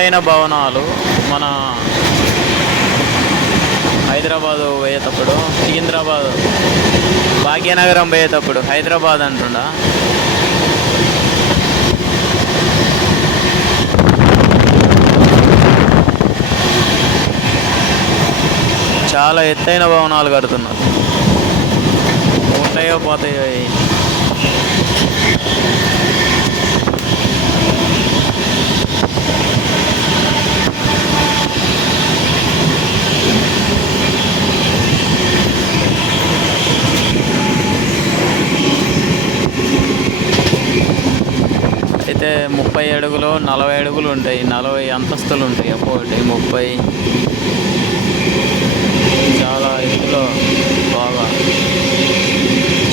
ఎత్తైన భవనాలు మన హైదరాబాద్ పోయేటప్పుడు సికింద్రాబాద్ భాగ్యనగరం పోయేటప్పుడు హైదరాబాద్ అంటుండా. చాలా ఎత్తైన భవనాలు కడుతున్నారు. ఉంటాయో పోతాయో ముప్పై అడుగులు నలభై అడుగులు ఉంటాయి నలభై అంతస్తులు ఉంటాయి. ఒక్కొక్కటి ముప్పై చాలా ఇందులో బాగా.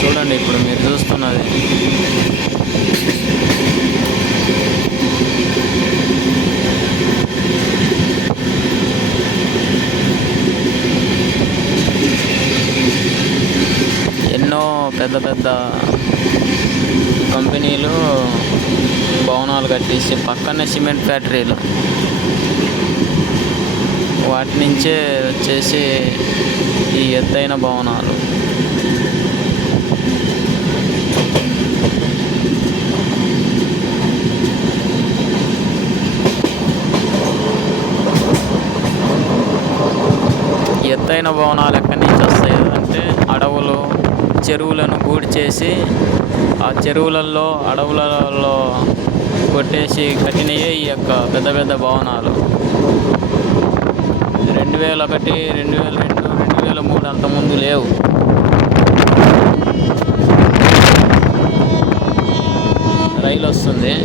చూడండి ఇప్పుడు మీరు చూస్తున్నది. ఎన్నో పెద్ద పెద్ద కంపెనీలు భవనాలు కట్టేసి పక్కనే సిమెంట్ ఫ్యాక్టరీలు. వాటి నుంచే వచ్చేసి ఈ ఎత్తైన భవనాలు. ఎత్తైన భవనాలు ఎక్కడి నుంచి వస్తాయి అంటే అడవులు చెరువులను గూడి చేసి ఆ చెరువులలో అడవులలో కొట్టేసి కట్టినయే ఈ యొక్క పెద్ద పెద్ద భవనాలు. రెండు వేల ఒకటి రెండు వేల రెండు రెండు వేల మూడు అంత లేవు. రైలు వస్తుంది.